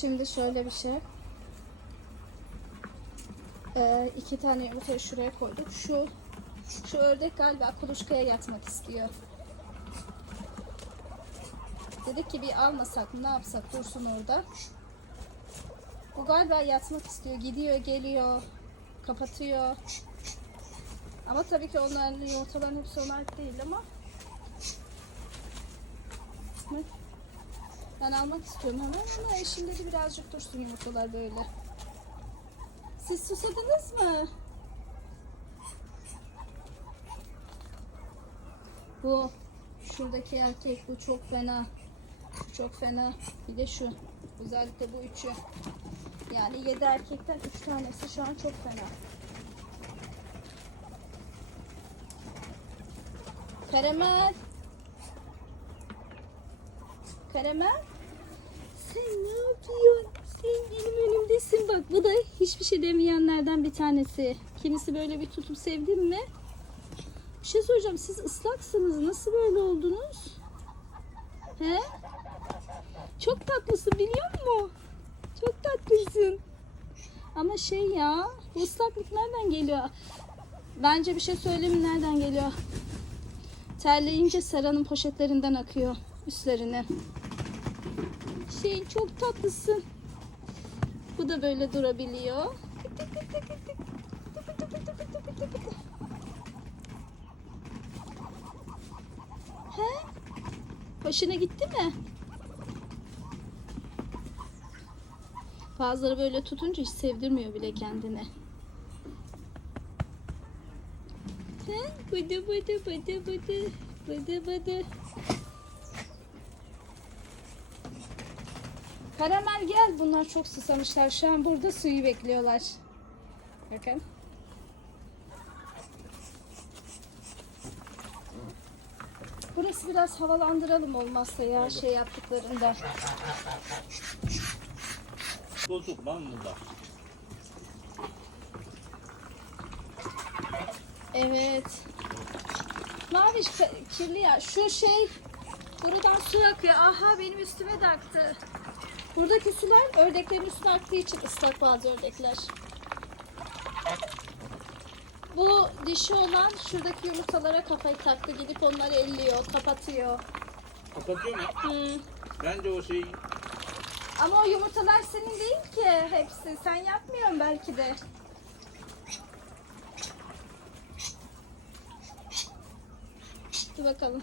Şimdi şöyle bir şey. Ee, iki tane yumurtayı şuraya koyduk. Şu şu ördek galiba kuluçkaya yatmak istiyor. Dedik ki bir almasak ne yapsak dursun orada. Bu galiba yatmak istiyor. Gidiyor geliyor. Kapatıyor. Ama tabii ki onların yumurtaların hepsi onlar değil ama. Bak. Ben almak istiyorum hemen ama eşim dedi birazcık dursun yumurtalar böyle. Siz susadınız mı? Bu şuradaki erkek bu çok fena. Çok fena. Bir de şu. Özellikle bu üçü. Yani yedi erkekten üç tanesi şu an çok fena. Karamel. Karamel. Sen ne yapıyorsun? Sen benim önümdesin bak. Bu da hiçbir şey demeyenlerden bir tanesi. Kimisi böyle bir tutup sevdim mi? Bir şey soracağım. Siz ıslaksınız. Nasıl böyle oldunuz? He? Çok tatlısın biliyor musun? Çok tatlısın. Ama şey ya, bu ıslaklık nereden geliyor? Bence bir şey söyleyeyim nereden geliyor? Terleyince Sera'nın poşetlerinden akıyor üstlerine. Şey çok tatlısın. Bu da böyle durabiliyor. He? Hoşuna gitti mi? Bazıları böyle tutunca hiç sevdirmiyor bile kendini. He? Bıdı bıdı bıdı bıdı. Bıdı bıdı. Karamel gel. Bunlar çok susamışlar. Şu an burada suyu bekliyorlar. Bakın. Burası biraz havalandıralım olmazsa ya şey yaptıklarında. Bozuk lan burada. Evet. Maviş kirli ya. Şu şey buradan su akıyor. Aha benim üstüme de aktı. Buradaki sular ördeklerin üstüne aktığı için ıslak bazı ördekler. Bu dişi olan şuradaki yumurtalara kafayı taktı. Gidip onları elliyor, kapatıyor. Kapatıyor mu? Hmm. Bence o şey Ama o yumurtalar senin değil ki hepsi. Sen yapmıyorsun belki de. Dur bakalım.